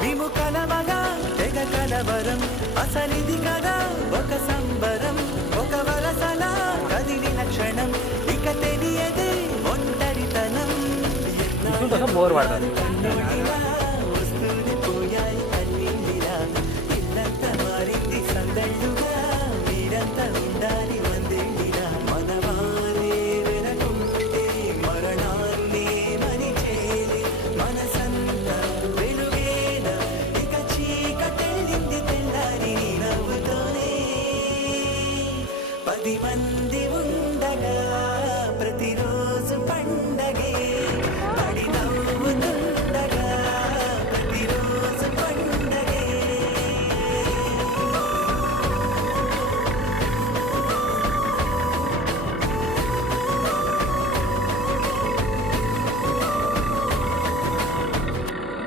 మేము కలవగా తెగ కలవరం అసలిది కదా ఒక సంబరం ఒక వరసలా కదిలిన క్షణం ఇక తెలియదే ఒంటరితనం బోర్ పడుతుంది